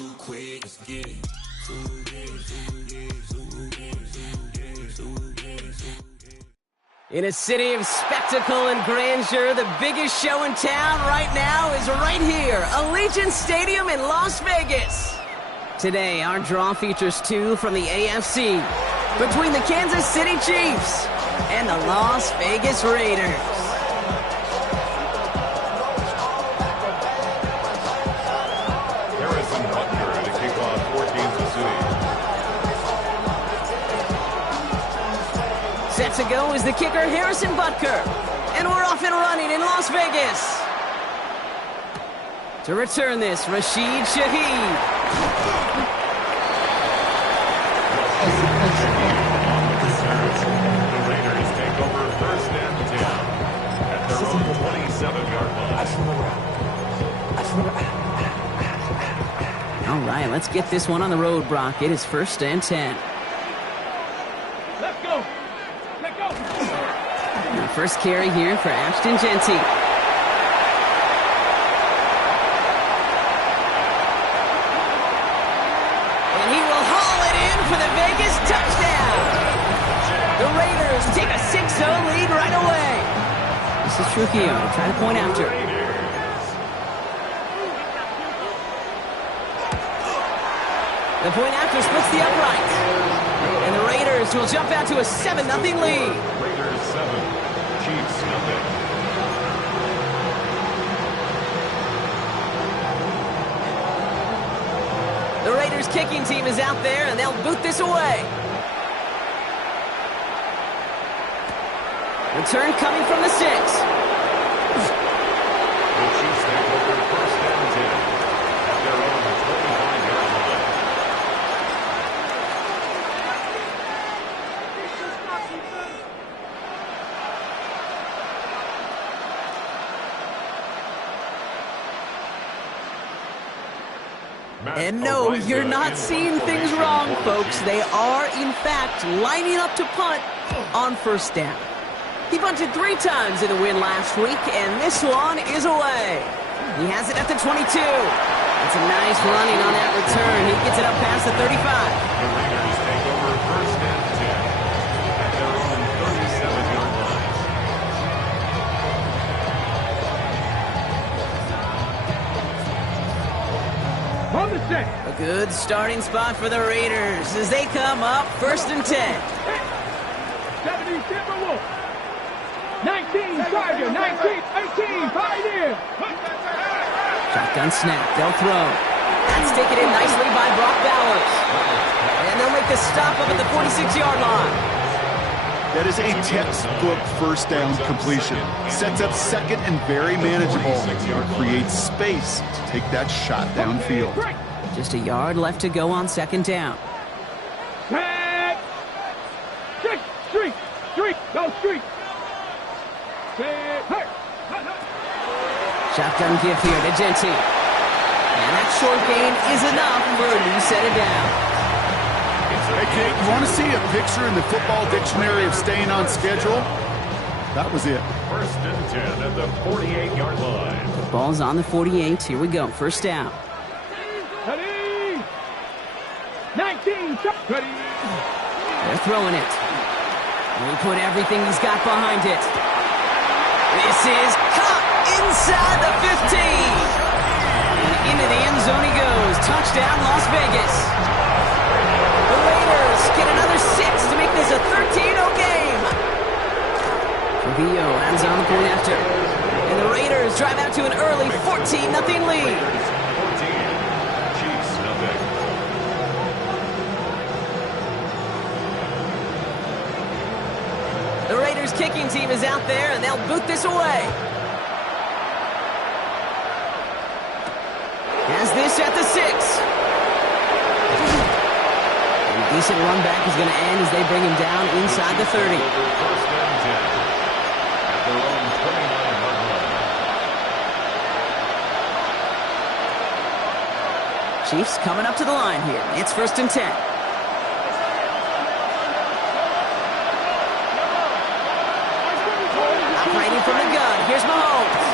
too quick, let's get it. In a city of spectacle and grandeur, the biggest show in town right now is right here, Allegiant Stadium in Las Vegas. Today, our draw features two from the AFC, between the Kansas City Chiefs and the Las Vegas Raiders. Set to go is the kicker, Harrison Butker. And we're off and running in Las Vegas. To return this, Rashid Shaheed. The Raiders take over first and 10 at their own 27-yard line. All right, let's get this one on the road, Brock. It is first and 10. Let's go. First carry here for Ashton Genty. And he will haul it in for the Vegas touchdown. The Raiders take a 6-0 lead right away. This is Trujillo trying to point after. The point after splits the upright. And the Raiders will jump out to a 7-0 lead. Raiders 7. Chiefs nothing. The Raiders kicking team is out there, and they'll boot this away. Return coming from the 6. The Chiefs take over first and 10 at their own 25-yard line. And no, you're not seeing things wrong, folks. They are, in fact, lining up to punt on first down. He punted 3 times in the win last week, and this one is away. He has it at the 22. It's a nice running on that return. He gets it up past the 35. The Raiders take over first and 10 at their own 37-yard line. A good starting spot for the Raiders as they come up first and 10. 70 Timberwolves. 19 Tiger. 19, 18 Pioneer. Shotgun snap. They'll throw. That's taken in nicely by Brock Bowers. And they'll make the stop up at the 46-yard line. That is a textbook first down completion. Sets up second and very manageable. Creates space to take that shot downfield. Just a yard left to go on second down. Tag. Street. Go street. Shotgun give here to Genty. And that short gain is enough for a new set of downs. Hey, Kate, you want to see a picture in the football dictionary of staying on schedule? That was it. First and 10 at the 48-yard line. The ball's on the 48. Here we go. First down. Ready. 19. Ready. They're throwing it. And he put everything he's got behind it. This is caught inside the 15. And into the end zone he goes. Touchdown, Las Vegas. The Raiders get another 6 to make this a 13-0 game. Trujillo hands on the point after. And the Raiders drive out to an early 14-0 lead. 14. Chiefs nothing. The Raiders kicking team is out there, and they'll boot this away. Has this at the 6. Decent run back is going to end as they bring him down inside the 30. First and 10 at their own 29-yard line. Chiefs coming up to the line here. It's first and 10. Operating from the gun. Here's Mahomes.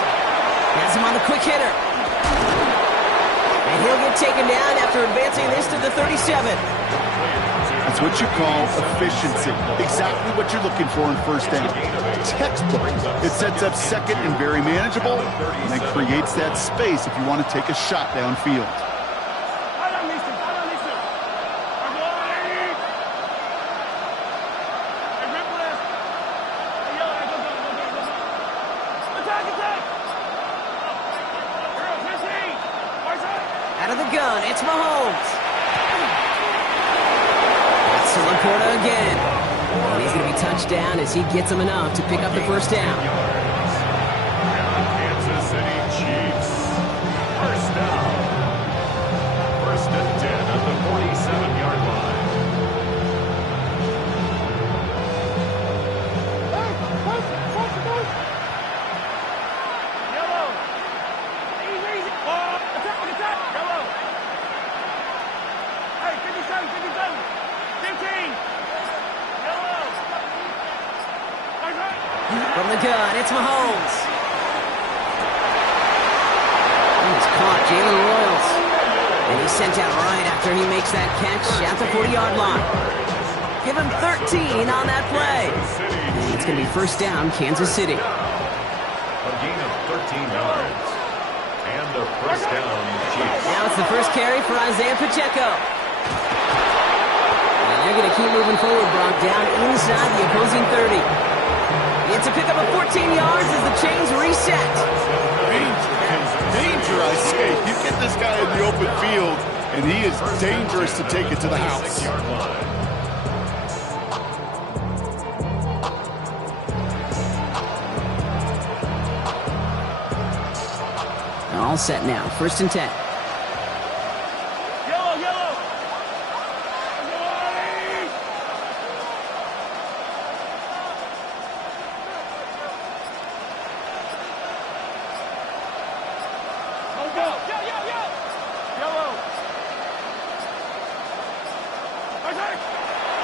Has him on the quick hitter. And he'll get taken down after advancing this to the 37. That's what you call efficiency. Exactly what you're looking for in first down. Textbook. It sets up second and very manageable, and it creates that space if you want to take a shot downfield. Out of the gun, it's Mahomes. It's to Laporta again. And he's going to be touched down as he gets him enough to pick up the first down. Kansas City Chiefs. First down. First and 10 at the 47-yard line. Yellow. Easy. Attack. Yellow. Hey, 57. 15. Yellow. From the gun, it's Mahomes. He's caught Jalen Royals. And he's sent out right after he makes that catch at the 40-yard line. Give him 13 on that play. And it's going to be first down, Kansas City. A gain of 13 yards. And the first down, Chiefs. Now it's the first carry for Isaiah Pacheco. And they're going to keep moving forward, Brock, down inside the opposing 30. It's a pickup of 14 yards as the chains reset. Danger, I say. You get this guy in the open field, and he is dangerous to take it to the house. All set now, first and 10.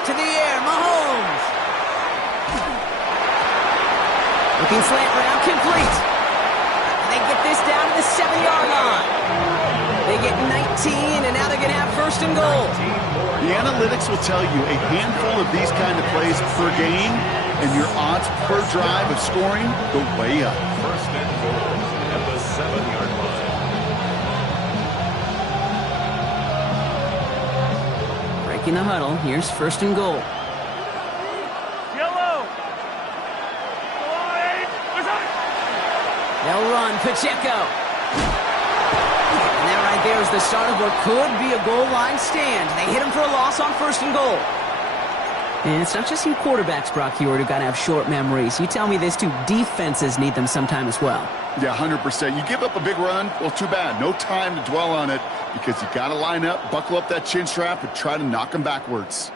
To the air, Mahomes. Looking slant route, complete. They get this down to the 7-yard line. They get 19, and now they're going to have first and goal. The analytics will tell you a handful of these kind of plays per game, and your odds per drive of scoring go way up. First and goal at the 7-yard line. Breaking the huddle, here's first and goal. They'll run, Pacheco. And that right there is the start of what could be a goal line stand. They hit him for a loss on first and goal. And it's not just you quarterbacks, Brock Heward, who got to have short memories. You tell me this too, defenses need them sometime as well. Yeah, 100%. You give up a big run, well, too bad. No time to dwell on it because you got to line up, buckle up that chin strap, and try to knock them backwards.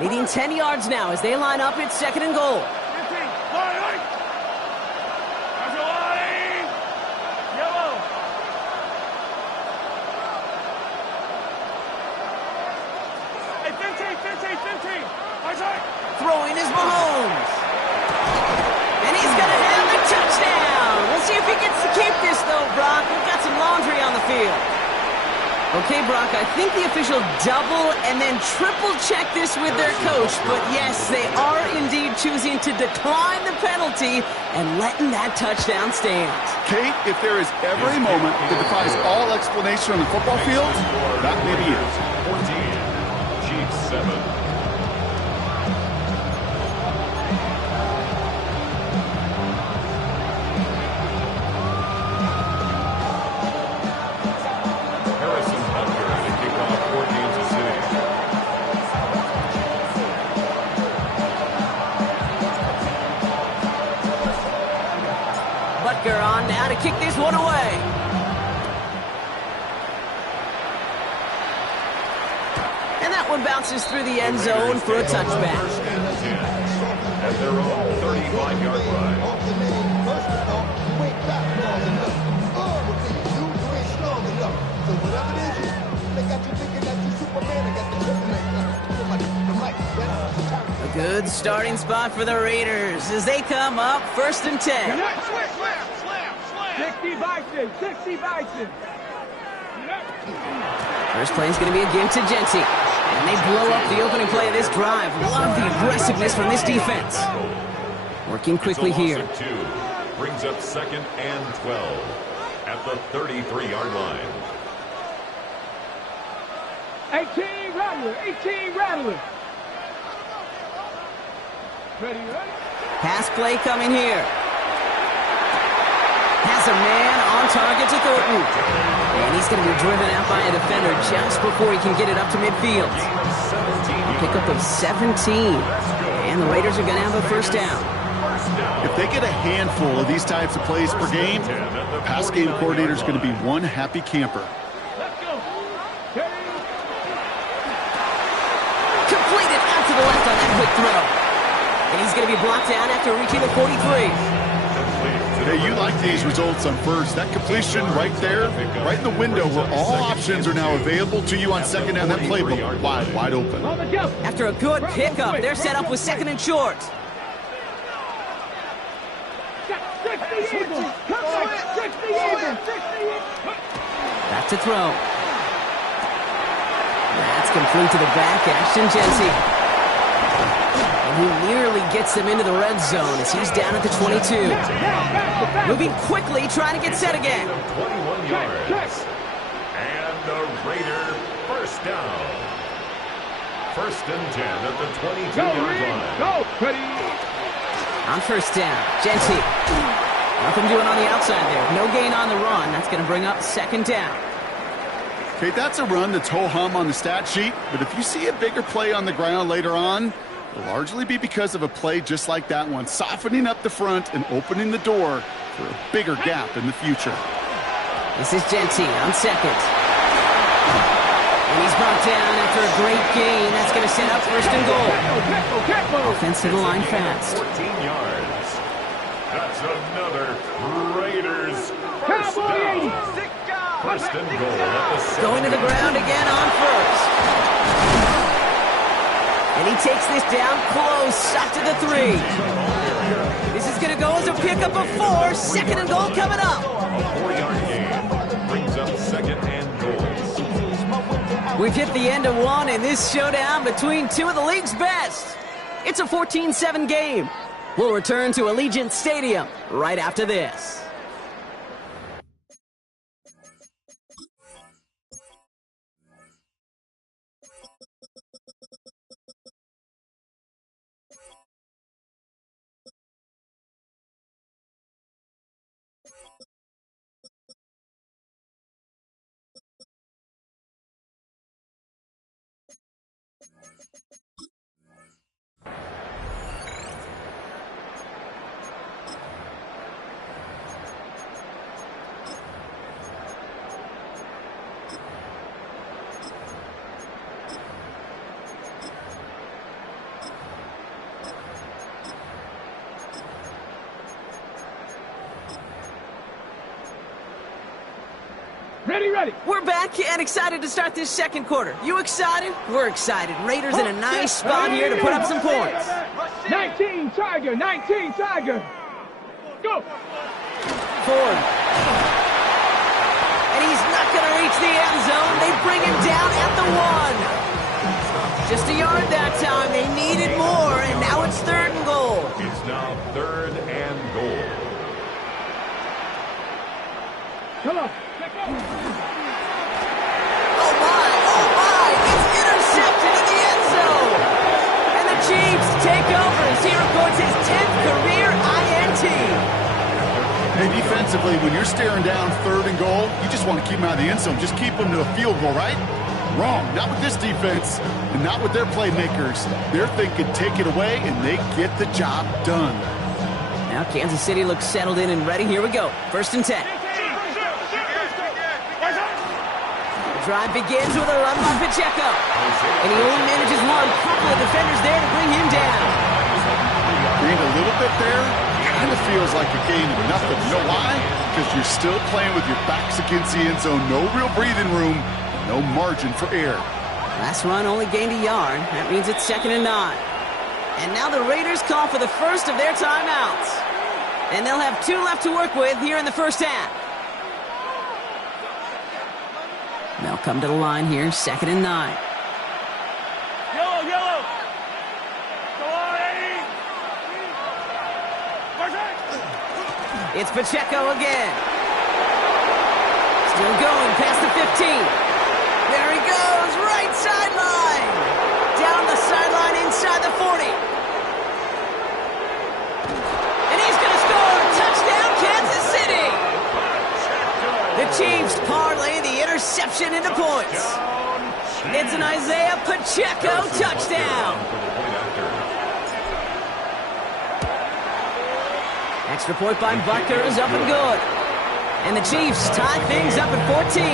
Leading 10 yards now as they line up. It's second and goal. 15. Throwing is Mahomes. And he's going to have the touchdown. We'll see if he gets to keep this, though, Brock. We've got some laundry on the field. Okay, Brock, I think the official double and then triple check this with their coach. But yes, they are indeed choosing to decline the penalty and letting that touchdown stand. Kate, if there is ever a moment that defies all explanation on the football field, that may be it. 14, Chiefs 7. On now to kick this one away. And that one bounces through the end zone for a touchback. At their own 35-yard line. A good starting spot for the Raiders as they come up first and 10. 60 Bison, 60 Bison. First play is going to be a give to Genty. And they blow up the opening play of this drive. Love the aggressiveness from this defense. Working quickly here. It's a loss of 2. Brings up 2nd and 12 at the 33-yard line. 18 Rattler, 18 Rattler. Ready? Pass play coming here. Has a man on target to Thornton. And he's going to be driven out by a defender just before he can get it up to midfield. Pickup of 17. And the Raiders are going to have a first down. If they get a handful of these types of plays per game, the pass game coordinator is going to be one happy camper. Let's go. Completed out to the left on that quick throw. And he's going to be blocked down after reaching the 43. Hey, you like these results on first. That completion right there, right in the window where all options are now available to you on second down. That playbook wide open. After a good pickup, they're set up with 2nd and short. 60 Eagles. Come on, 60 Eagles. 60 Eagles. Back to throw. That's complete to the back, Ashton Genty. And he nearly gets them into the red zone as he's down at the 22. Moving quickly, trying to get set again. 21 yards. And the Raider first down. 1st and 10 at the 22-yard line. Go, ready. On first down, Genty. Nothing doing on the outside there. No gain on the run. That's going to bring up 2nd down. Okay, that's a run that's ho-hum on the stat sheet, but if you see a bigger play on the ground later on, it'll largely be because of a play just like that one, softening up the front and opening the door for a bigger gap in the future. This is Genty on 2nd. And he's brought down after a great gain. That's going to set up 1st and goal. Offensive line fast. 14 yards. That's another Raiders first Cowboy down. 1st and goal at the 7. Going to the ground again on first. And he takes this down close, up to the 3. This is going to go as a pickup of 4. 2nd and goal coming up. A 4-yard gain brings up 2nd and goal. We've hit the end of one in this showdown between two of the league's best. It's a 14-7 game. We'll return to Allegiant Stadium right after this. Ready. We're back and excited to start this 2nd quarter. You excited? We're excited. Raiders in a nice spot here to put up some points. 19 Tiger, 19 Tiger. Go. Ford. And he's not going to reach the end zone. They bring him down at the 1. Just a yard that time. They needed more, and now it's 3rd and goal. It's now 3rd and goal. Come on. Oh, my. It's intercepted in the end zone. And the Chiefs take over as he records his 10th career INT. Hey, defensively, when you're staring down 3rd and goal, you just want to keep them out of the end zone. Just keep them to a field goal, right? Wrong. Not with this defense and not with their playmakers. They're thinking take it away, and they get the job done. Now Kansas City looks settled in and ready. Here we go. 1st and 10. Drive begins with a run by Pacheco. And he only manages one. Couple of defenders there to bring him down. Gained a little bit there. Kind of feels like a gain of nothing. You know why? Because you're still playing with your backs against the end zone. No real breathing room. No margin for error. Last run only gained a yard. That means it's 2nd and 9. And now the Raiders call for the first of their timeouts. And they'll have 2 left to work with here in the first half. They'll come to the line here, 2nd and 9. Yellow, yellow. Go on, Eddie. It's Pacheco again. Still going past the 15. There he goes, right sideline. Down the sideline inside the 40. And he's going to score. Touchdown, Kansas City. The Chiefs parlay the interception into points. It's an Isaiah Pacheco touchdown. Extra point by Butker is up and good. And the Chiefs tie things up at 14.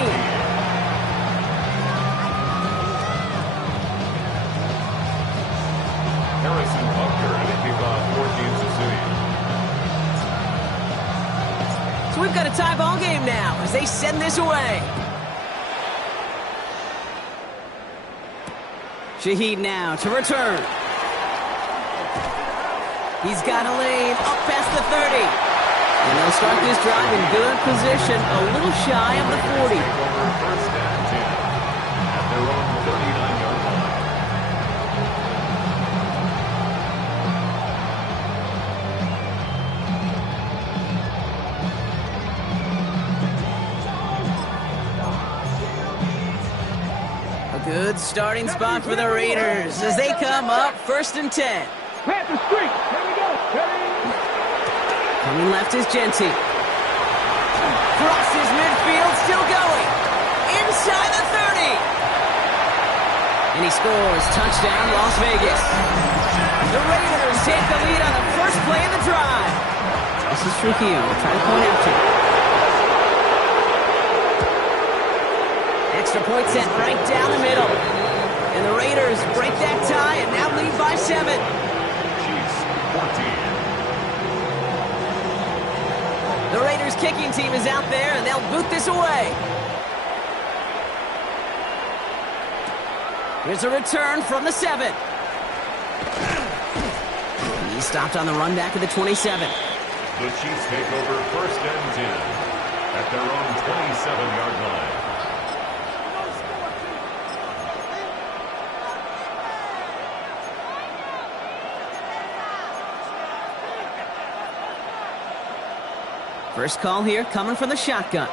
Harrison Butker and a kickoff for Kansas City. So we've got a tie ball game now as they send this away. Shaheed now to return. He's got a lane up past the 30. And they'll start this drive in good position, a little shy of the 40. First and 10 at their own 39-yard line. A good starting spot for the Raiders as they come up 1st and 10. Plant the streak. Here we go. Coming left is Genty. Crosses midfield, still going. Inside the 30. And he scores. Touchdown, Las Vegas. The Raiders take the lead on the first play of the drive. This is Trujillo trying to point after. Extra point set right down the middle. And the Raiders break that tie and now lead by 7. Chiefs 14. The Raiders kicking team is out there, and they'll boot this away. Here's a return from the 7. He's stopped on the run back of the 27. The Chiefs take over 1st and 10 at their own 27-yard line. First call here coming from the shotgun.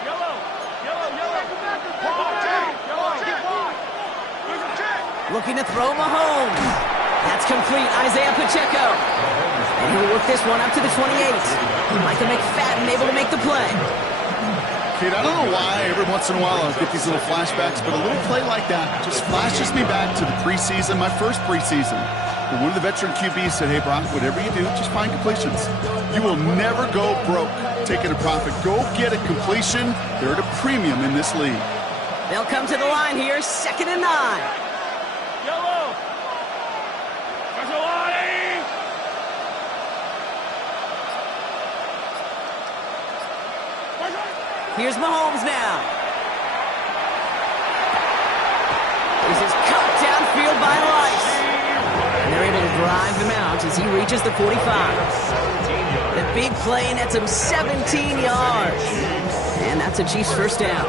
Yellow, yellow, yellow. Looking to throw Mahomes. That's complete, Isaiah Pacheco. And he'll work this one up to the 28. Micah McFadden able to make the play. Kid, I don't know why every once in a while I'll get these little flashbacks, but a little play like that just flashes me back to the preseason, my first preseason. But one of the veteran QBs said, hey, Brock, whatever you do, just find completions. You will never go broke taking a profit. Go get a completion. They're at a premium in this league. They'll come to the line here, 2nd and 9. Yellow. Casolani. Here's Mahomes now. This is cut downfield by Rice. And they're able to drive him out as he reaches the 45. The big play nets him 17 yards. And that's a Chiefs first down.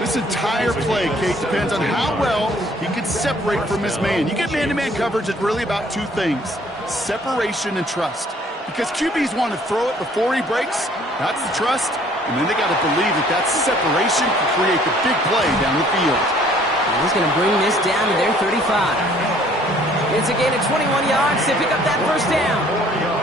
This entire play, Kate, depends on how well he can separate from his man. You get man-to-man coverage, it's really about 2 things, separation and trust. Because QBs want to throw it before he breaks, that's the trust, and then they got to believe that that separation can create the big play down the field. And he's going to bring this down to their 35. It's a gain of 21 yards to pick up that first down.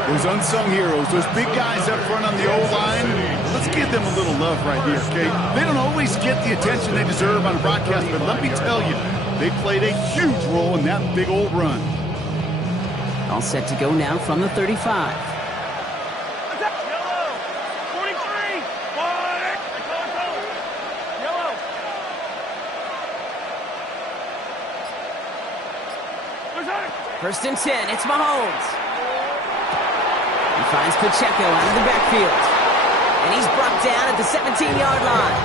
Those unsung heroes, those big guys up front on the O-line, let's give them a little love right here, okay? They don't always get the attention they deserve on a broadcast, but let me tell you, they played a huge role in that big old run. All set to go now from the 35. Yellow. 43. Yellow. 1st and 10, it's Mahomes. He finds Pacheco out of the backfield. And he's brought down at the 17-yard line.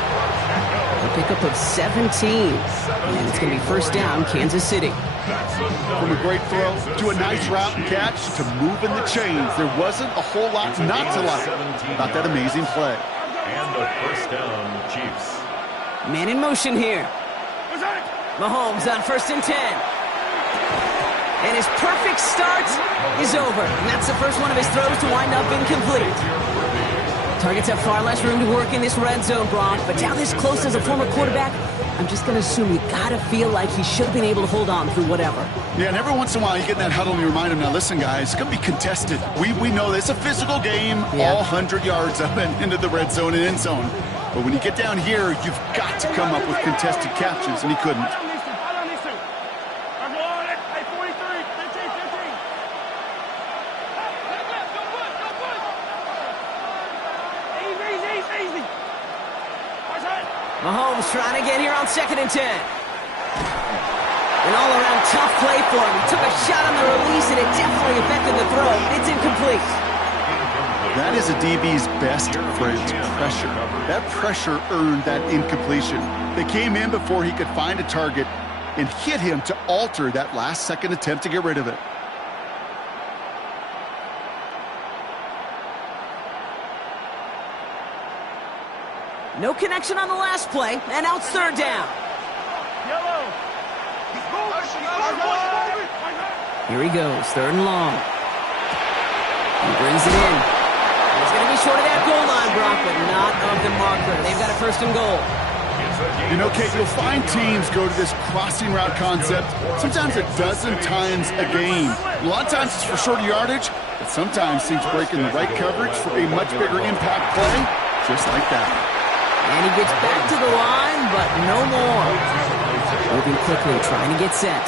A pickup of 17. And it's going to be first down, Kansas City. From a great throw to a nice route and catch to moving the chains, there wasn't a whole lot not to like about that amazing play. And a first down, Chiefs. Man in motion here. Mahomes on 1st and 10. And his perfect start is over. And that's the first one of his throws to wind up incomplete. Targets have far less room to work in this red zone, Brock. But down this close as a former quarterback, I'm just going to assume you got to feel like he should have been able to hold on through whatever. Yeah, and every once in a while you get in that huddle and you remind him, now listen, guys, it's going to be contested. We know this. It's a physical game, all 100 yards up and into the red zone and end zone. But when you get down here, you've got to come up with contested catches, and he couldn't. Mahomes trying to get here on 2nd and 10. An all-around tough play for him. He took a shot on the release, and it definitely affected the throw. It's incomplete. That is a DB's best friend, pressure. That pressure earned that incompletion. They came in before he could find a target and hit him to alter that last-second attempt to get rid of it. No connection on the last play, and now it's 3rd down. Here he goes, 3rd and long. He brings it in. He's going to be short of that goal line, Brock, but not of the marker. They've got a 1st and goal. You know, Kate, you'll find teams go to this crossing route concept sometimes a dozen times a game. A lot of times it's for shorter yardage, but sometimes teams break in the right coverage for a much bigger impact play, just like that. And he gets back to the line, but no more. Moving quickly, trying to get set.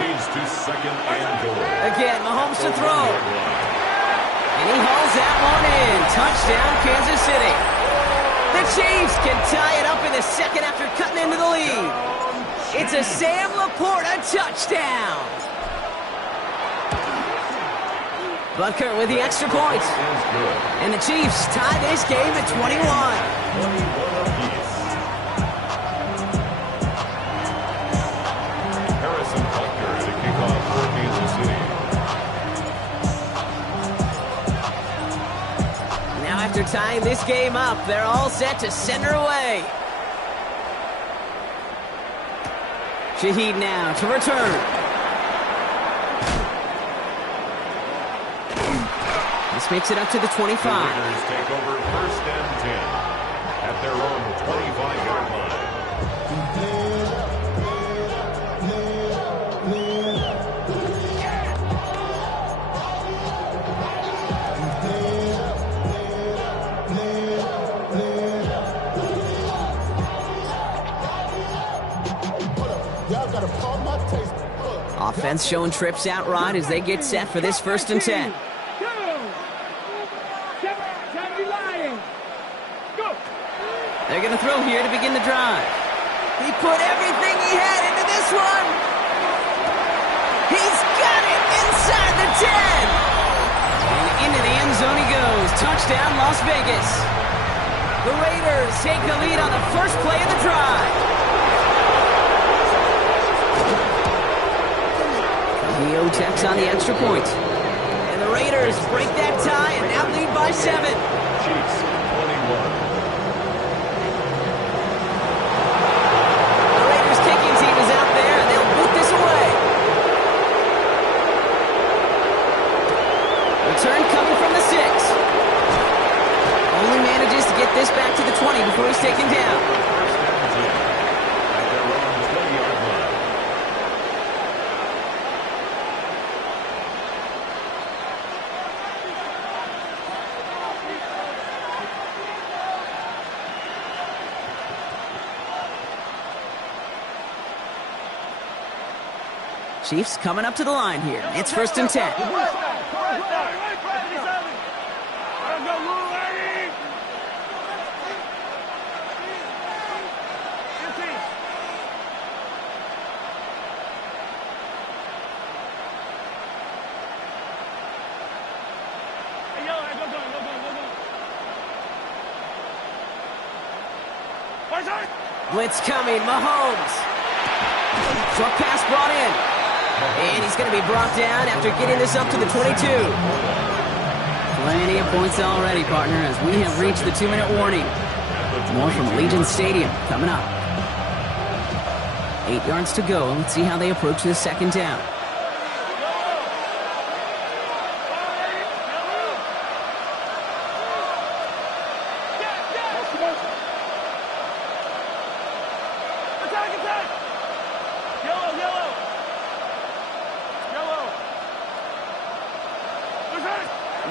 Leads to 2nd and goal. Again, Mahomes to throw. And he hauls that one in. Touchdown, Kansas City. The Chiefs can tie it up in the 2nd after cutting into the lead. It's a Sam Laporta touchdown. Butker with the extra point. And the Chiefs tie this game at 21. Harrison Butker to kick off for Kansas City. Now after tying this game up, they're all set to send her away. Shaheed now to return. This makes it up to the 25. The Raiders take over 1st and 10 at their own 25-yard line. Offense showing trips out right as they get set for this 1st and 10. They're going to throw here to begin the drive. He put everything he had into this one. He's got it inside the 10. And into the end zone he goes. Touchdown, Las Vegas. The Raiders take the lead on the first play of the drive. Leo checks on the extra point. And the Raiders break that tie and now lead by 7. Chiefs 21. Return coming from the 6. Only manages to get this back to the 20 before he's taken down. First and 10 at their own 20-yard line. Chiefs coming up to the line here. It's 1st and 10. Blitz coming, Mahomes. Short pass brought in. And he's going to be brought down after getting this up to the 22. Plenty of points already, partner, as we have reached the 2-minute warning. More from Legion Stadium coming up. 8 yards to go. Let's see how they approach this second down.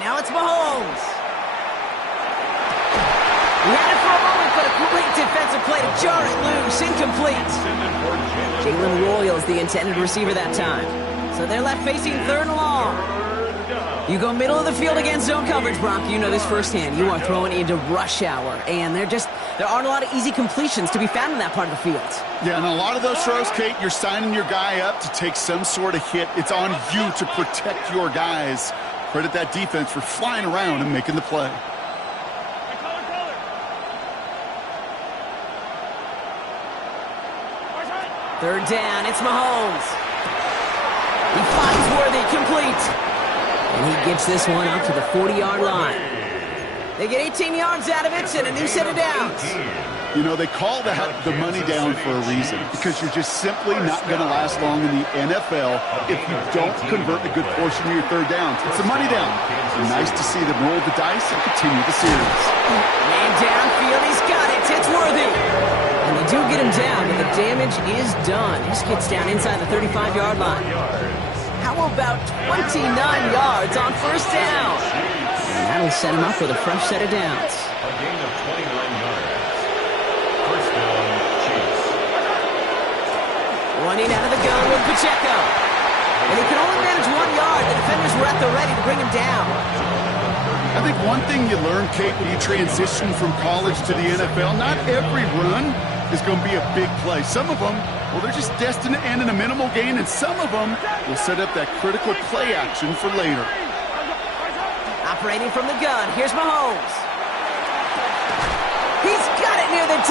Now it's Mahomes. He had it for a moment, but a great defensive play to jar it loose. Incomplete. Jalen Royals, the intended receiver that time. So they're left facing 3rd and long. You go middle of the field against zone coverage, Brock. You know this firsthand. You are throwing into rush hour, and there aren't a lot of easy completions to be found in that part of the field. Yeah, and a lot of those throws, Kate, you're signing your guy up to take some sort of hit. It's on you to protect your guys. Credit that defense for flying around and making the play. Third down, it's Mahomes. He finds Worthy, complete. And he gets this one out to the 40-yard line. They get 18 yards out of it and a new set of downs. You know, they call that the money down for a reason, because you're just simply not going to last long in the NFL if you don't convert a good portion of your third downs. It's a money down. And nice to see them roll the dice and continue the series. Man downfield, he's got it. It's Worthy. And they do get him down, but the damage is done. He just gets down inside the 35-yard line. How about 29 yards on first down? And that'll set him up with a fresh set of downs. A gain of 29 yards. First down, Chiefs. Running out of the gun with Pacheco. And he can only manage 1 yard. The defenders were at the ready to bring him down. I think one thing you learn, Kate, when you transition from college to the NFL, not every run is going to be a big play. Some of them, well, they're just destined to end in a minimal gain, and some of them will set up that critical play action for later. Operating from the gun, here's Mahomes. He's got it near the 10.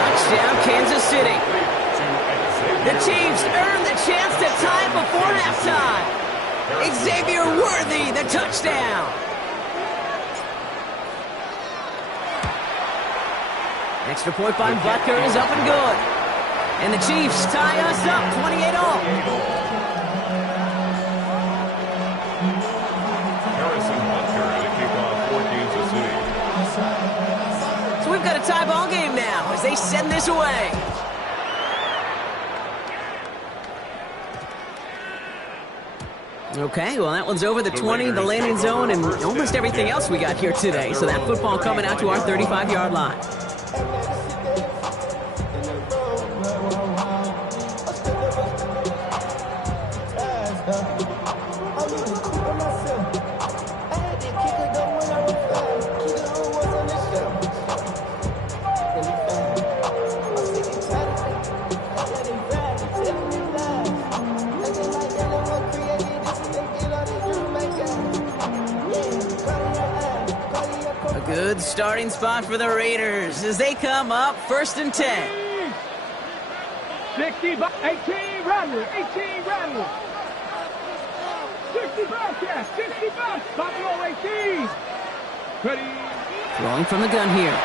Touchdown, Kansas City. The Chiefs earn the chance to tie before halftime. Xavier Worthy, the touchdown. Extra point by Butker is up and good. And the Chiefs tie us up 28-all. Harrison Butker to kick off for Kansas City. So we've got a tie ball game now as they send this away. Okay, well, that one's over the 20, the landing zone, and almost everything else we got here today. So that football coming out to our 35-yard line. Good starting spot for the Raiders as they come up 1st and 10. 60, 18, Rattler, 18, Rattler. 60 Bobcats, 60 Bobcats, Buffalo 18. Ready. Throwing from the gun here.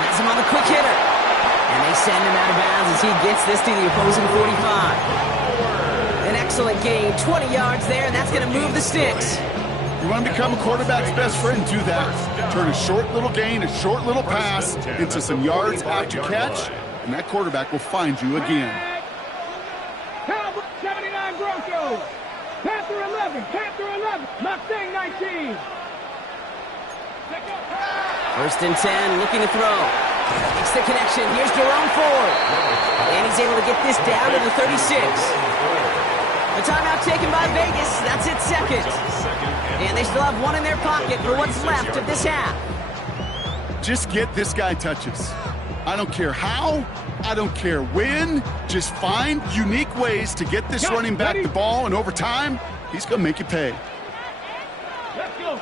Has him on the quick hitter. And they send him out of bounds as he gets this to the opposing 45. An excellent gain, 20 yards there, and that's going to move the sticks. You want to become a quarterback's best friend, do that. Turn a short little gain, a short little pass into some yards after catch, and that quarterback will find you again. Cowboys 79 Broncos. Panther 11, Mustang 19. 1st and 10, looking to throw. It's the connection. Here's Jerome Ford. And he's able to get this down to the 36. A timeout taken by Vegas. That's its second. And they still have one in their pocket for what's left of this half. Just get this guy touches. I don't care how, I don't care when. Just find unique ways to get this running back the ball, and over time, he's going to make you pay. Let's go.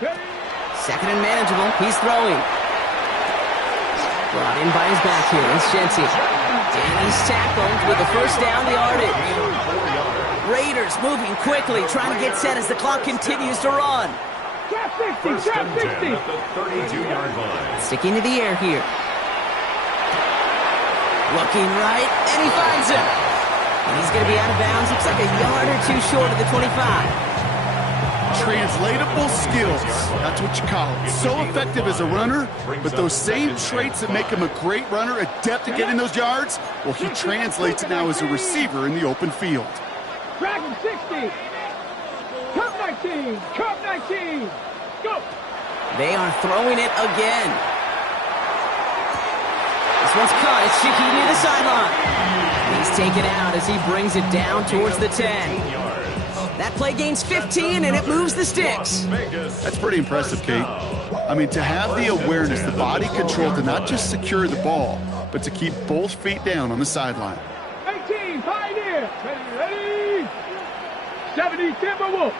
2nd and manageable. He's throwing. Brought in by his back here, it's Shenty. And he's tackled with the first down yardage. Raiders moving quickly, trying to get set as the clock continues to run. Trap 60, First trap and 10 60. at the 32-yard line. Sticking to the air here. Looking right, and he finds him. And he's going to be out of bounds. Looks like a yard or two short of the 25. Translatable skills. That's what you call it. So effective as a runner, but those same traits that make him a great runner, adept at getting those yards, well, he translates it now as a receiver in the open field. Trap 60. Cup 19, cup 19. Go. They are throwing it again. This one's caught. It's Shiki near the sideline. He's taken out as he brings it down towards the 10. That play gains 15, and it moves the sticks. That's pretty impressive, Kate. I mean, to have the awareness, the body control to not just secure the ball, but to keep both feet down on the sideline. 18, Pioneer. Ready. 70, Timberwolf.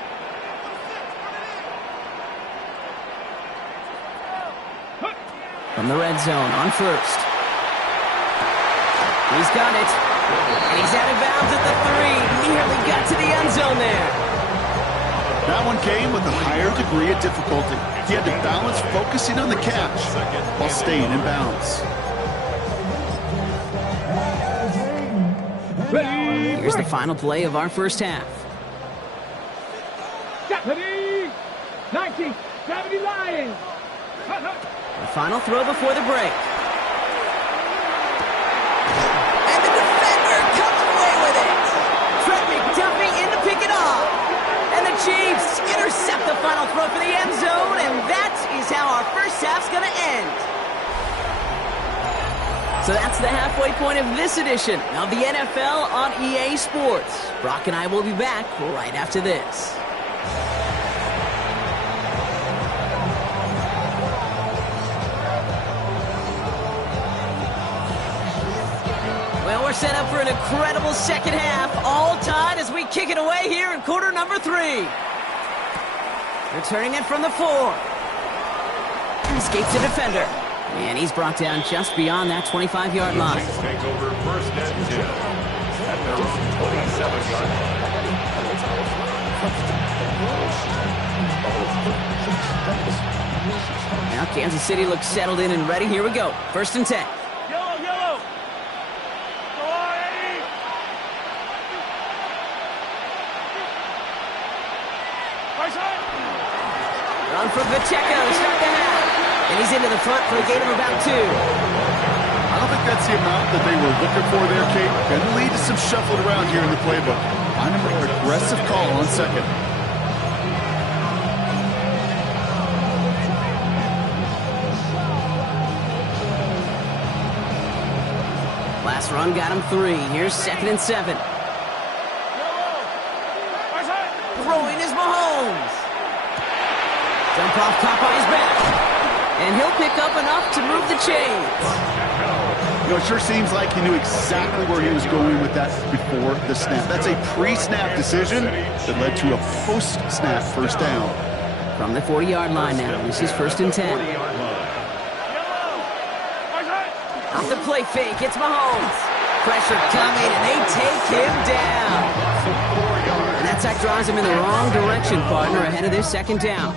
From the red zone on first. He's got it. And he's out of bounds at the 3. Nearly got to the end zone there. That one came with a higher degree of difficulty. He had to balance focusing on the catch while staying in bounds. Here's the final play of our first half. Ready. 19, 70 Lions. The final throw before the break. And the defender comes away with it. Trent McDuffie in to pick it off. And the Chiefs intercept the final throw for the end zone, and that is how our first half's going to end. So that's the halfway point of this edition of the NFL on EA Sports. Brock and I will be back right after this. Well, we're set up for an incredible second half, all tied as we kick it away here in quarter number 3. Returning it from the 4. Escapes the defender. And he's brought down just beyond that 25-yard line. Chiefs take over first and 10 at their own 27-yard line. Now Kansas City looks settled in and ready. Here we go. First and 10. Yellow. Go on, Eddie. Run from Pacheco to start the half. And he's into the front for a gain of about 2. I don't think that's the amount that they were looking for there, Kate. Going to lead to some shuffled around here in the playbook. I'm an aggressive call on second. Last run got him 3. Here's second and 7. Throwing is Mahomes. Dump off caught by his back. And he'll pick up enough to move the chains. You know, it sure seems like he knew exactly where he was going with that before the snap. That's a pre-snap decision that led to a post-snap first down. From the 40-yard line now, this is first and 10. Off the play fake, it's Mahomes. Pressure coming, and they take him down. And that sack drives him in the wrong direction, partner, ahead of this second down.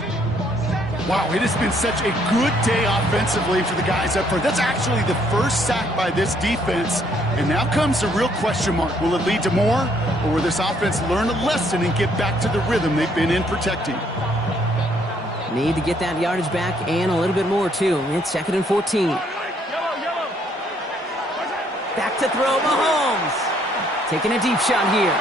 Wow, it has been such a good day offensively for the guys up front. That's actually the first sack by this defense. And now comes the real question mark. Will it lead to more? Or will this offense learn a lesson and get back to the rhythm they've been in protecting? Need to get that yardage back and a little bit more, too. It's second and 14. Back to throw, Mahomes. Taking a deep shot here.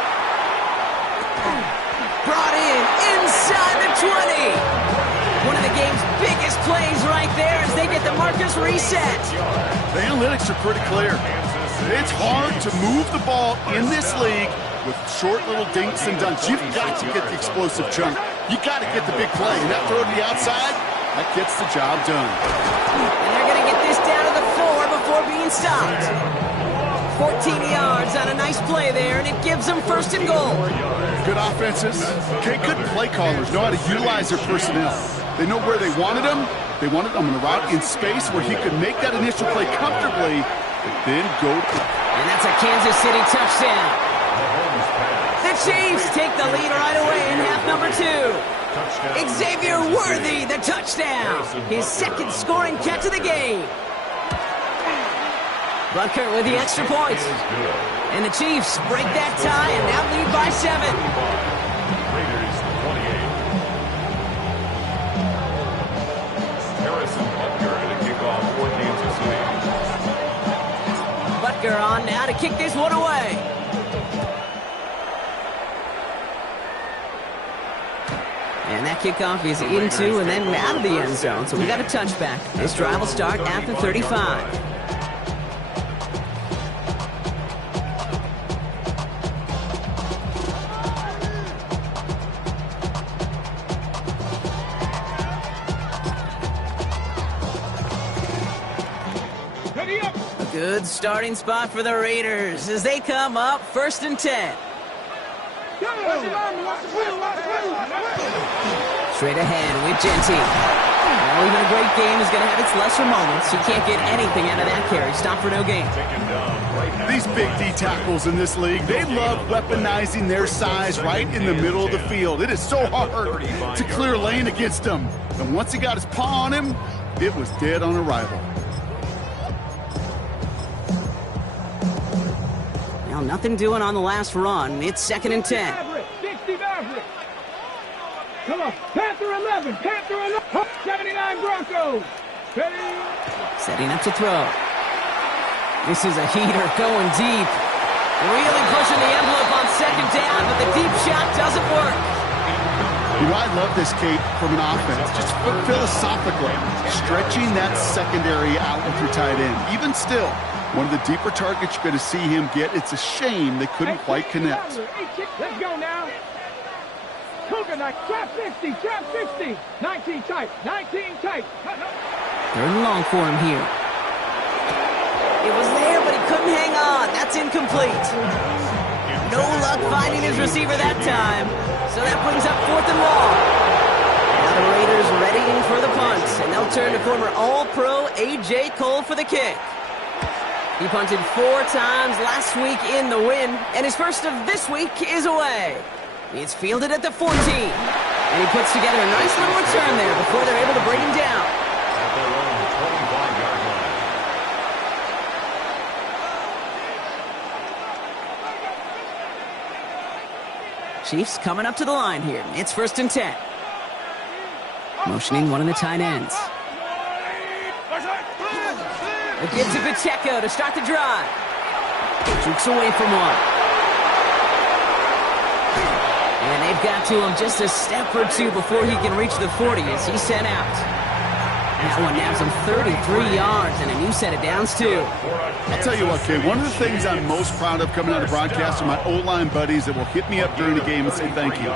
Brought in inside the 20. One of the game's biggest plays right there as they get the markers reset. The analytics are pretty clear. It's hard to move the ball in this league with short little dinks and dunks. You've got to get the explosive chunk. You got to get the big play. And that throw to the outside, that gets the job done. And they're going to get this down to the 4 before being stopped. 14 yards on a nice play there, and it gives them first and goal. Good offenses. Okay, good play callers know how to utilize their personnel. They know where they wanted them, They wanted him on a route in space where he could make that initial play comfortably, but then go. And that's a Kansas City touchdown. The Chiefs take the lead right away in half number 2. Xavier Worthy, the touchdown. His second scoring catch of the game. Butker with the extra point. And the Chiefs break that tie and now lead by 7. Raiders 28. Harrison Butker to kick off for Kansas City. Butker on now to kick this one away. And that kickoff is into and then out of the end zone. So we got a touchback. This drive will start after 35. A good starting spot for the Raiders as they come up 1st and 10. Straight ahead with Genty. Well, even a great game is going to have its lesser moments. You can't get anything out of that carry. Stop for no gain. These big D tackles in this league, they love weaponizing their size right in the middle of the field. It is so hard to clear lane against them. And once he got his paw on him, it was dead on arrival. Now, nothing doing on the last run. It's 2nd and 10. Come on, Panther 11, Panther 11, 79 Broncos. Ready? Setting up to throw. This is a heater going deep. Really pushing the envelope on 2nd down, but the deep shot doesn't work. You know, I love this, Kate, from an offense. Just philosophically, stretching that secondary out with your tight end. Even still, one of the deeper targets you're going to see him get. It's a shame they couldn't quite connect. Let's go now. Cougar knife, trap 60, 19 tight, 19 tight. 3rd and long for him here. It was there, but he couldn't hang on. That's incomplete. No luck finding his receiver that time. So that brings up 4th and long. Now the Raiders readying for the punt, and they'll turn to former All-Pro A.J. Cole for the kick. He punted 4 times last week in the win, and his first of this week is away. It's fielded at the 14, and he puts together a nice little return there before they're able to bring him down. At their own 25-yard line. Chiefs coming up to the line here. It's 1st and 10. Motioning one of the tight ends. A give to Pacheco to start the drive. Jukes away from one. And they've got to him just a step or two before he can reach the 40 as he's sent out. That one nabs him 33 yards and a new set of downs, too. I'll tell you what, kid, one of the things I'm most proud of coming out of broadcast are my O-line buddies that will hit me up during the game and say thank you.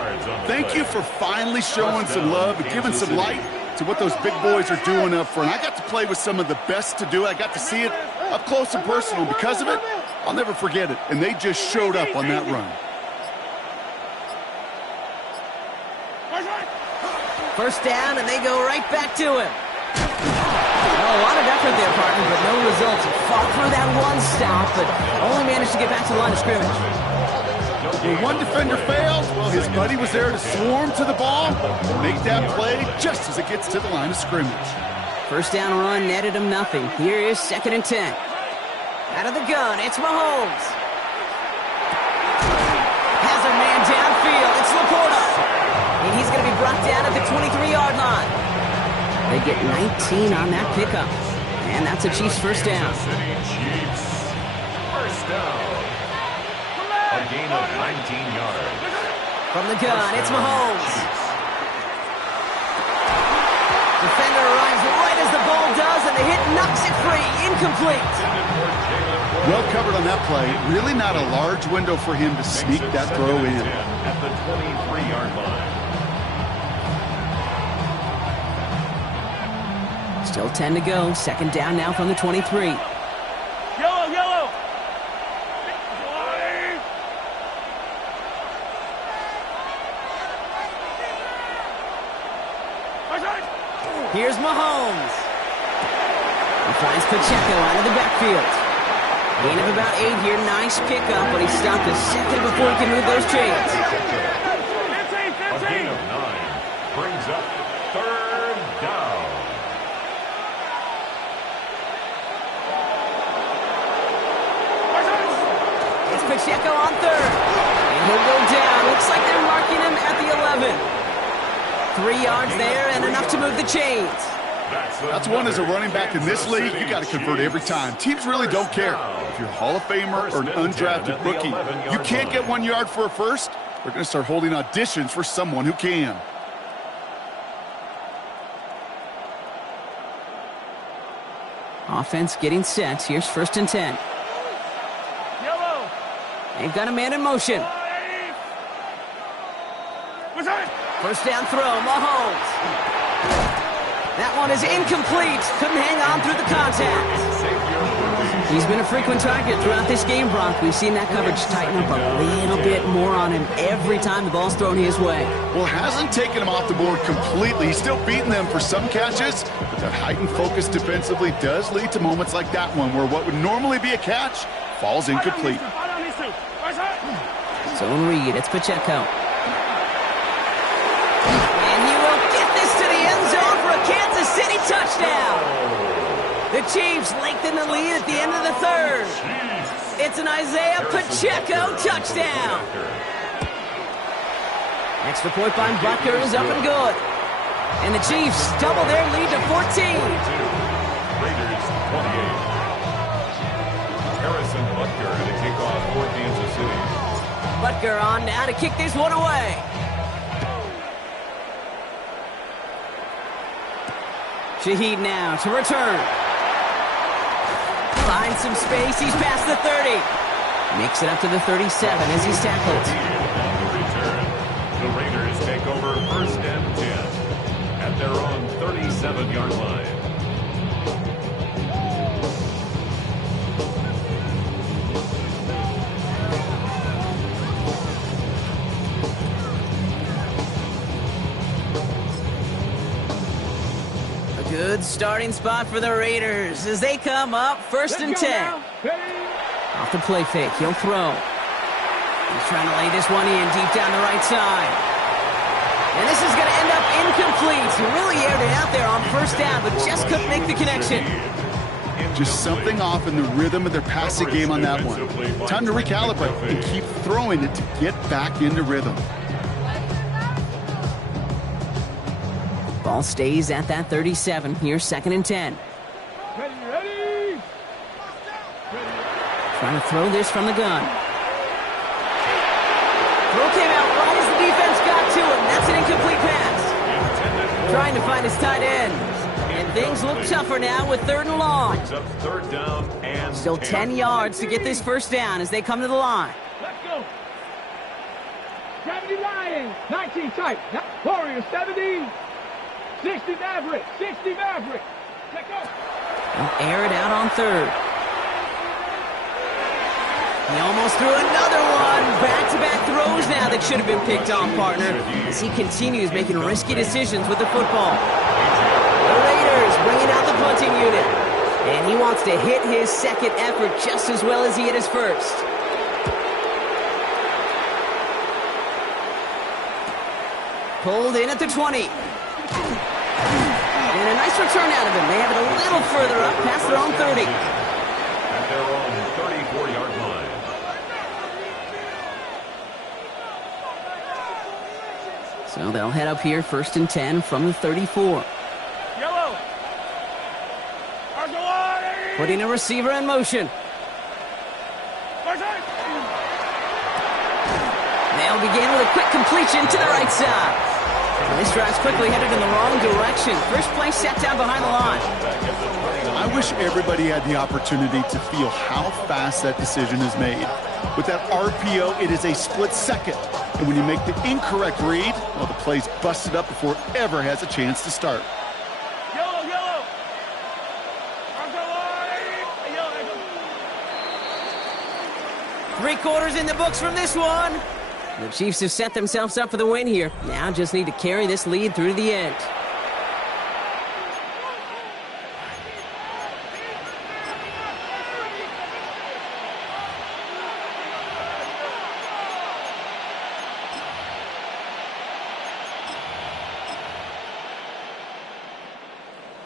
Thank you for finally showing some love and giving some light to what those big boys are doing up front. I got to play with some of the best to do it. I got to see it up close and personal. Because of it, I'll never forget it. And they just showed up on that run. 1st down, and they go right back to him. Oh, a lot of effort there, partner, but no results. He fought through that one stop, but only managed to get back to the line of scrimmage. When one defender fails, well, his buddy was there to swarm to the ball, make that play just as it gets to the line of scrimmage. 1st down run netted him nothing. Here is 2nd and 10. Out of the gun, it's Mahomes. Has a man downfield. It's Laporta. And he's going to be brought down at the 23-yard line. They get 19 on that pickup. And that's a Chiefs 1st down. Chiefs 1st down. A gain of 19 yards. From the gun, it's Mahomes. Defender arrives right as the ball does, and the hit knocks it free. Incomplete. Well covered on that play. Really not a large window for him to sneak that throw in. At the 23-yard line. Still 10 to go. 2nd down now from the 23. Yellow. Here's Mahomes. He finds Pacheco out of the backfield. Gain of about 8 here. Nice pickup, but he stopped a second before he can move those chains. A gain of 9 brings up 3rd down. It's Pacheco on 3rd. And he'll go down. Looks like they're marking him at the 11. 3 yards there and enough to move the chains. That's one as a running back in this league, you got to convert every time. Teams really don't care. If you're a Hall of Famer or an undrafted rookie, you can't get 1 yard for a first, they're going to start holding auditions for someone who can. Offense getting set. Here's 1st and 10. Yellow. They've got a man in motion. First down throw, Mahomes. That one is incomplete. Couldn't hang on through the contact. He's been a frequent target throughout this game, Brock. We've seen that coverage tighten up a little bit more on him every time the ball's thrown his way. Well, it hasn't taken him off the board completely. He's still beating them for some catches, but that heightened focus defensively does lead to moments like that one where what would normally be a catch falls incomplete. Zone read, it's Pacheco. And he will get this to the end zone for a Kansas City touchdown. The Chiefs lengthen the lead at the end of the 3rd. It's an Isaiah Pacheco touchdown. Extra point by Butker is up and good. And the Chiefs double their lead to 14. Raiders 28. Harrison Butker to kick off for Kansas City. Butker on now to kick this one away. Shaheed now to return. Finds some space. He's past the 30. Makes it up to the 37 as he's tackled. The Raiders take over 1st and 10 at their own 37-yard line. Good starting spot for the Raiders as they come up 1st and 10. Off the play fake, he'll throw. He's trying to lay this one in deep down the right side. And this is going to end up incomplete. He really aired it out there on 1st down, but just couldn't make the connection. Just something off in the rhythm of their passing game on that one. Time to recalibrate and keep throwing it to get back into rhythm. Ball stays at that 37. Here's 2nd and 10. Ready. Trying to throw this from the gun. Throw came out right as the defense got to him. That's an incomplete pass. Trying to find his tight end. And things look tougher now with 3rd and long. Third down and Still 10 yards to get this 1st down as they come to the line. Let's go. 70 Lions. 19 tight. Warriors 70. 60 Maverick. 60 Maverick. Let's go. They'll air it out on 3rd. He almost threw another one. Back-to-back throws now that should have been picked off, partner, as he continues making risky decisions with the football. The Raiders bringing out the punting unit. And he wants to hit his 2nd effort just as well as he hit his 1st. Pulled in at the 20. And a nice return out of him. They have it a little further up past their own 30. At their own 34-yard line. So they'll head up here 1st and 10 from the 34. Yellow. Putting a receiver in motion. They'll begin with a quick completion to the right side. This drive's quickly headed in the wrong direction. First play set down behind the line. I wish everybody had the opportunity to feel how fast that decision is made. With that RPO, it is a split second. And when you make the incorrect read, well, the play's busted up before it ever has a chance to start. Yellow. Three quarters in the books from this one. The Chiefs have set themselves up for the win here. Now just need to carry this lead through to the end.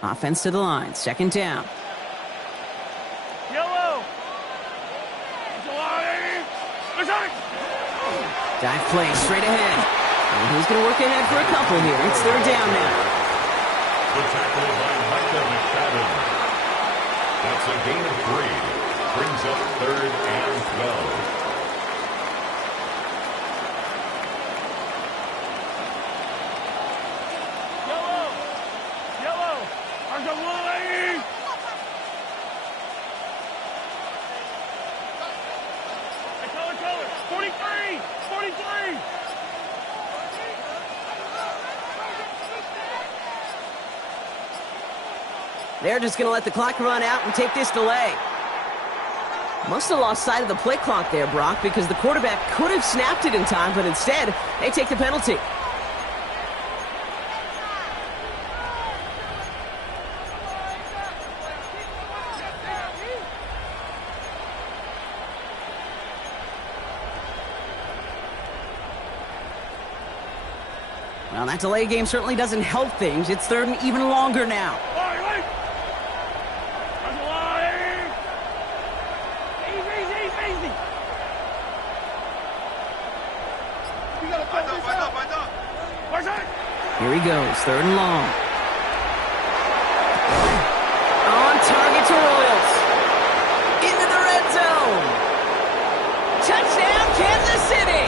Offense to the line. 2nd down. Yellow. Dive play straight ahead. And he's going to work ahead for a couple here. It's 3rd down now. The tackle by Micah McFadden. That's a gain of 3. Brings up 3rd and 12. They're just going to let the clock run out and take this delay. Must have lost sight of the play clock there, Brock, because the quarterback could have snapped it in time, but instead, they take the penalty. Well, that delay game certainly doesn't help things. It's 3rd and even longer now. Here he goes, 3rd and long. On target to Royals. Into the red zone. Touchdown, Kansas City.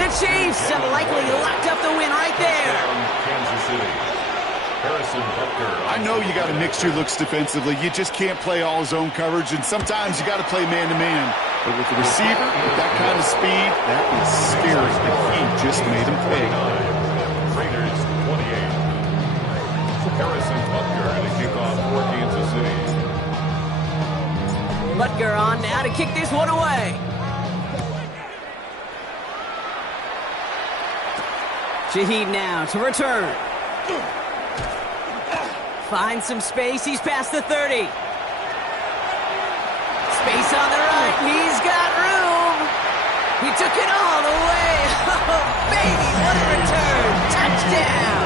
The Chiefs have likely locked up the win right there. Kansas City. Harrison Butker. I know you got to mix your looks defensively. You just can't play all zone coverage, and sometimes you got to play man-to-man. But with the receiver, with that kind of speed, that is scary. And he just made him pay. Raiders 28. Harrison Butker to kick off for Kansas City. Butker on now to kick this one away. Shaheed now to return. Finds some space. He's past the 30. Space on the right. He's got room. He took it all the way. Oh, baby, what a return. Touchdown.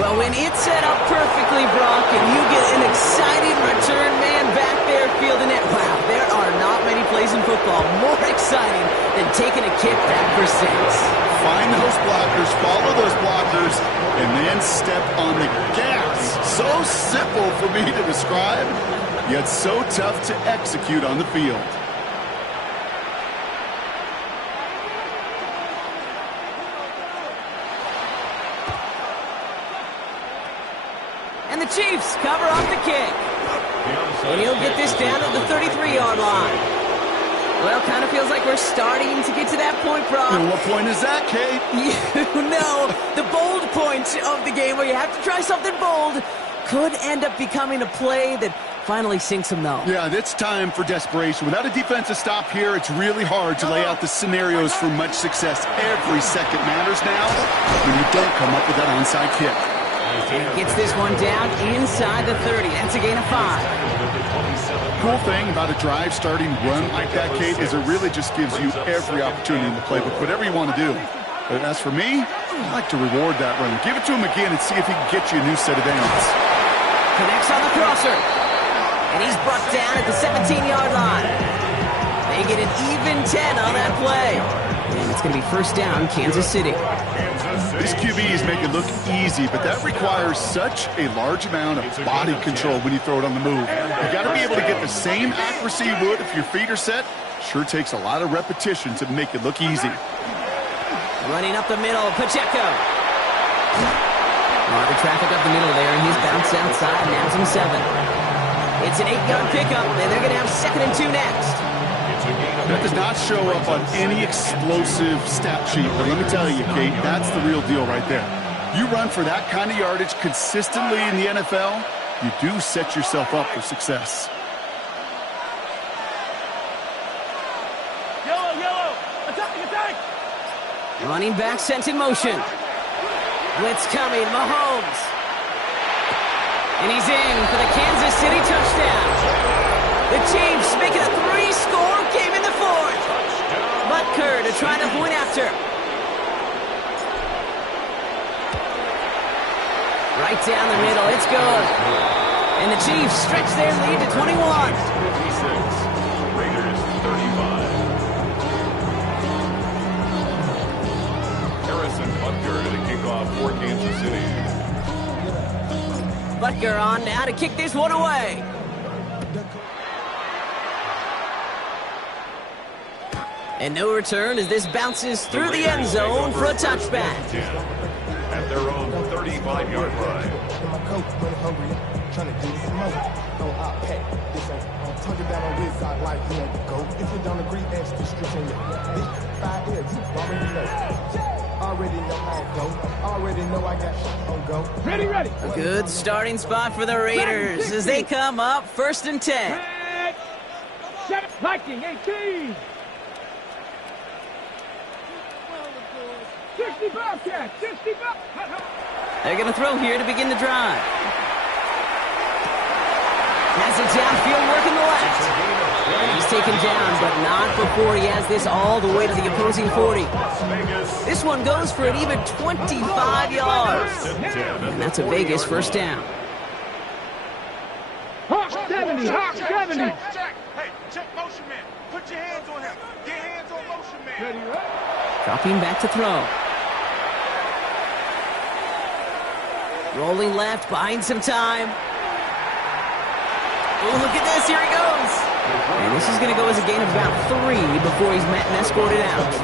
Well, when it's set up perfectly, Brock, and you get an exciting return man back there fielding it, wow, there are not many plays in football more exciting than taking a kick back for 6. Find those blockers, follow those blockers, and then step on the gas. So simple for me to describe, yet so tough to execute on the field. And the Chiefs cover up the kick. And he'll get this down to the 33-yard line. Well, kind of feels like we're starting to get to that point, Brock. And what point is that, Kate? You know, the bold point of the game where you have to try something bold could end up becoming a play that finally sinks them, though. Yeah, it's time for desperation. Without a defensive stop here, it's really hard to lay out the scenarios for much success. Every second matters now when you don't come up with that onside kick. And he gets this one down inside the 30. That's a gain of 5. Cool thing about a drive starting run like that, Kate, is it really just gives you every opportunity in the playbook, whatever you want to do. But as for me, I like to reward that run. Give it to him again and see if he can get you a new set of downs. Connects on the crosser. And he's brought down at the 17-yard line. They get an even 10 on that play. And it's going to be 1st down, Kansas City. These QBs make it look easy, but that requires such a large amount of body control when you throw it on the move. You got to be able to get the same accuracy you would if your feet are set. Sure takes a lot of repetition to make it look easy. Running up the middle, Pacheco. A lot of traffic up the middle there, and he's bounced outside, now it's in 7. It's an 8-yard pickup, and they're going to have 2nd and 2 next. That does not show up on any explosive stat sheet, but let me tell you, Kate, that's the real deal right there. You run for that kind of yardage consistently in the NFL, you do set yourself up for success. Yellow, attack! Running back sent in motion. Blitz coming, Mahomes. And he's in for the Kansas City touchdown. The Chiefs make it a 3-score game in the 4th. Butker to try to point after. Right down the middle. It's good. And the Chiefs stretch their lead to 21. 56. Raiders 35. Harrison Butker to kick off for Kansas City. Butker on now to kick this one away. And no return as this bounces through the end zone for a touchback. At their own 35-yard line. Ready, ready. A good starting spot for the Raiders as they come up 1st and 10. Viking 18. 60 Bobcats, 60 Bobcats. They're going to throw here to begin the drive. Has it downfield, working the left. He's taken down, but not before he has this all the way to the opposing 40. This one goes for an even 25 yards. And that's a Vegas first down. Hawk 70, Hawk 70. Hey, check motion man. Put your hands on him. Get hands on motion man. Ready, right? Dropping back to throw. Rolling left, buying some time. Oh, look at this, here he goes. And this is going to go as a gain of about 3 before he's met and escorted out.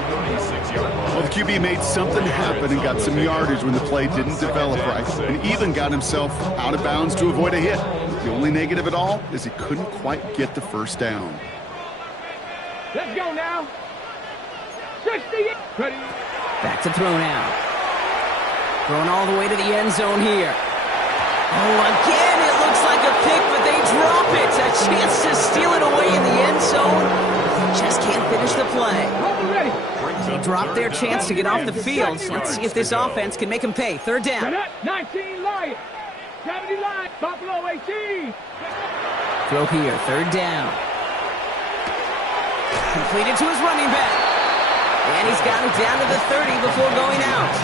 Well, the QB made something happen and got some yardage when the play didn't develop right, and even got himself out of bounds to avoid a hit. The only negative at all is he couldn't quite get the first down. Let's go now. 60. Ready. Back to throw now. Thrown all the way to the end zone here. Oh, again, it looks like a pick, but they drop it. A chance to steal it away in the end zone. Just can't finish the play. Ready. They dropped their chance to get off the field. Let's see if this offense can make them pay. 3rd down. 19 Lions. 70 Lions. Buffalo 18. Throw here, 3rd down. Completed to his running back. And he's got him down to the 30 before going out.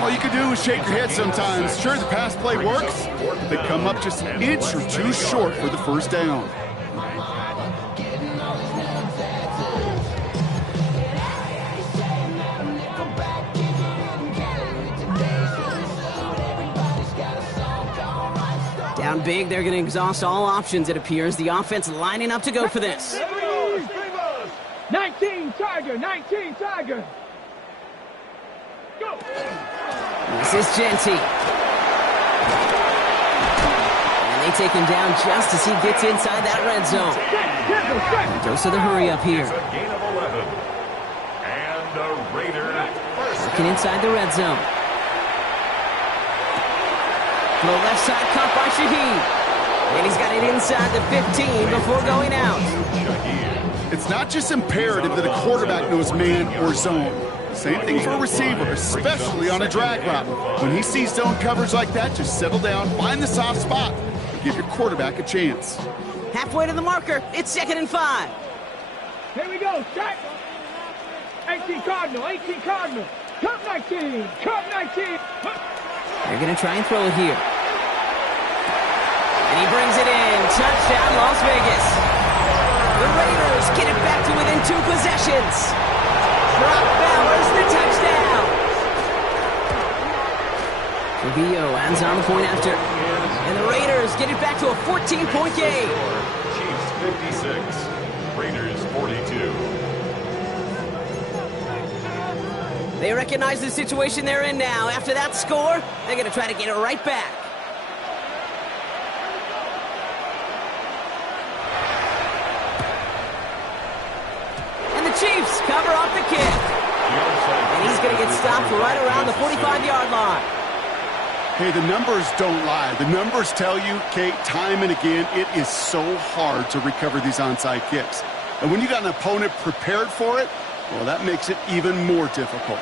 All you can do is shake your head sometimes. Sure, the pass play works, but they come up just an inch or two short for the first down. Down big, they're going to exhaust all options, it appears. The offense lining up to go for this. 19 Tiger, 19 Tiger. Go. This is Genty. And they take him down just as he gets inside that red zone. Dose of the hurry up here. Gain of 11. And the Raiders first. Looking inside the red zone. To the left side, caught by Shaheed. And he's got it inside the 15 before going out. It's not just imperative that a quarterback knows man or zone. Same thing for a receiver, especially on a drag route. When he sees zone coverage like that, just settle down, find the soft spot, and give your quarterback a chance. Halfway to the marker, it's 2nd and 5. Here we go, check. 18 Cardinal, 18 Cardinal. Cup 19, Cup 19. They're going to try and throw it here. And he brings it in. Touchdown, Las Vegas. The Raiders get it back to within 2 possessions. Brock Bowers, the touchdown. Trujillo ends on the point after. And the Raiders get it back to a 14-point game. Chiefs 56. Raiders 42. They recognize the situation they're in now. After that score, they're going to try to get it right back. And the Chiefs cover off the kick. And he's going to get stopped right around the 45-yard line. Hey, the numbers don't lie. The numbers tell you, Kate, time and again, it is so hard to recover these onside kicks. And when you got an opponent prepared for it, well, that makes it even more difficult.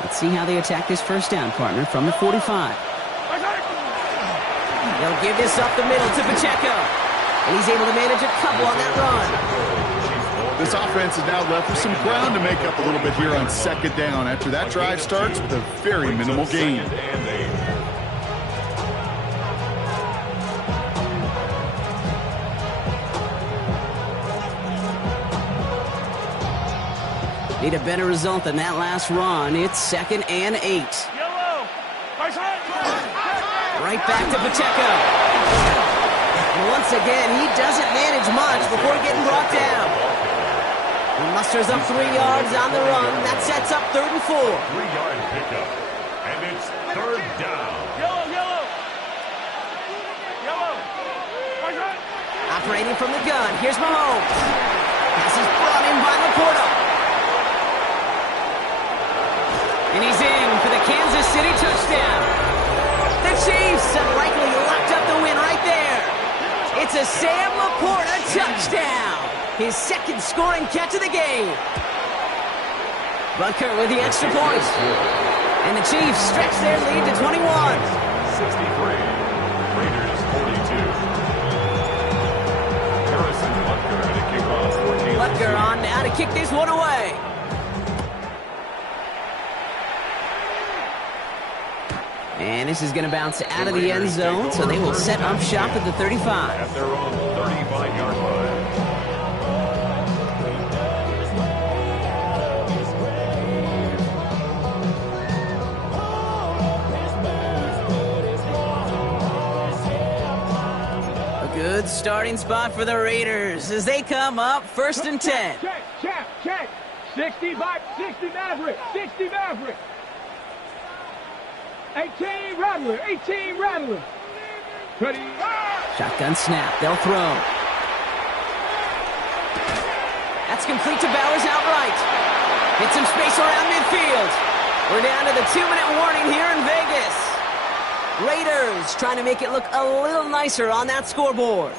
Let's see how they attack this first down, partner, from the 45. They'll give this up the middle to Pacheco. And he's able to manage a couple on that run. This offense is now left with some ground to make up a little bit here on 2nd down after that drive starts with a very minimal gain. Need a better result than that last run. It's 2nd and 8. Yellow. Right back to Pacheco. And once again, he doesn't manage much before getting brought down. He musters up 3 yards on the run. That sets up 3rd and 4. 3-yard pickup. And it's 3rd down. Yellow. Operating from the gun. Here's Mahomes. Pass is brought in by Laporta. And he's in for the Kansas City touchdown. The Chiefs have likely locked up the win right there. It's a Sam Laporta touchdown. His 2nd scoring catch of the game. Butker with the extra point. And the Chiefs stretch their lead to 21. 63. Raiders 42. Harrison Butker to kick off for Kansas City. Butker on now to kick this one away. And this is going to bounce out of the end zone, so they will set up shop at the 35. At their own 35-yard line. A good starting spot for the Raiders as they come up 1st and 10. Check. 60 Maverick. 18 Rattler. Ready. Shotgun snap. They'll throw. That's complete to Bowers outright. Hit some space around midfield. We're down to the 2-minute warning here in Vegas. Raiders trying to make it look a little nicer on that scoreboard.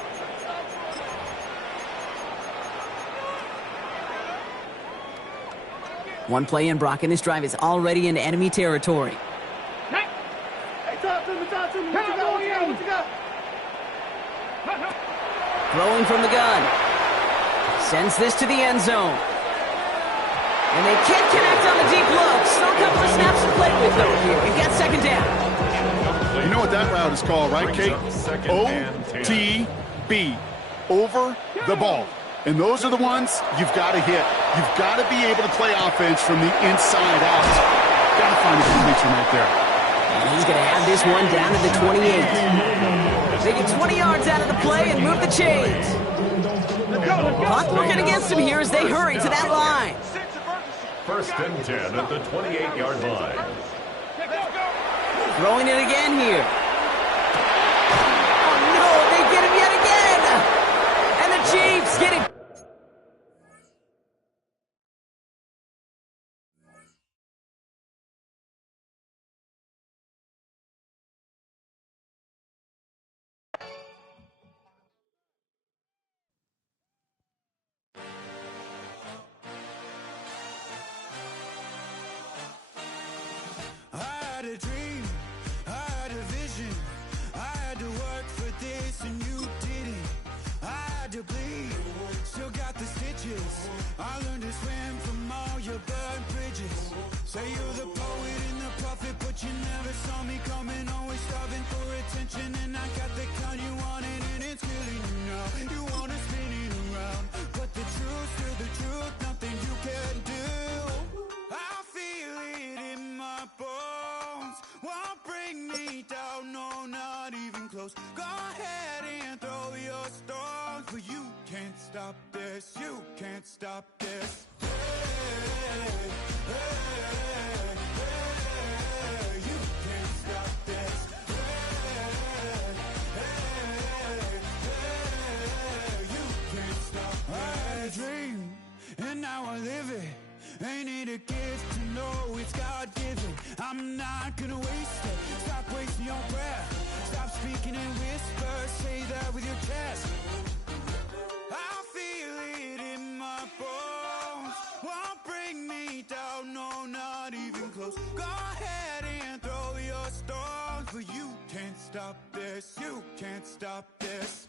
One play in, Brock, and this drive is already in enemy territory. What you got? Throwing from the gun. Sends this to the end zone. And they can't connect on the deep look. Still a couple of snaps to play with, though, here. We've got 2nd down. You know what that route is called, right, Kate? OTB. Over the ball. And those are the ones you've got to hit. You've got to be able to play offense from the inside out. Got to find a connection right there. And he's going to have this one down to the 28. They get 20 yards out of the play and move the chains. Clock working against him here as they hurry to that line. 1st and 10 at the 28-yard line. Throwing it again here. Oh, no, they get him yet again. And the Chiefs get it. had a dream, I had a vision, I had to work for this and you didn't. I had to bleed, still got the stitches. I learned to swim from all your burned bridges. Say you're the poet and the prophet, but you never saw me coming. Always starving for attention, and I got the kind you wanted, and it's killing you now. You wanna spin it around, but the truth's still the truth, nothing you can do. I feel it in my bones, won't bring me down, no, not even close. Go ahead and throw your stones, but you can't stop this, you can't stop this. Hey, hey, hey, you can't stop this. Hey, hey, hey, you can't stop this. I had a dream, and now I live it. Ain't it a gift to know it's God-given? I'm not gonna waste it. Stop wasting your breath. Stop speaking in whispers. Say that with your chest. I feel it in my bones, won't bring me down, no, not even close. Go ahead and throw your stones, but you can't stop this, you can't stop this.